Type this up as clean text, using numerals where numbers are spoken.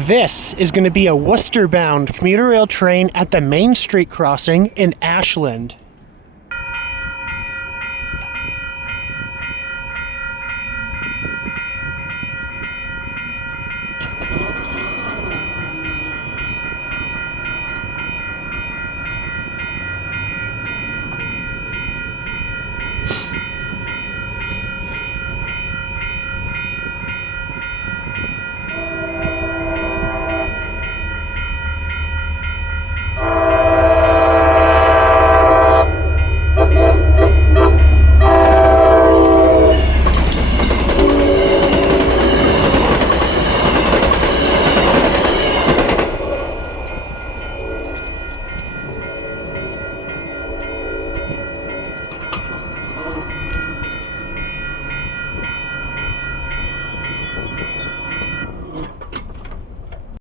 This is going to be a Worcester-bound commuter rail train at the Main Street crossing in Ashland.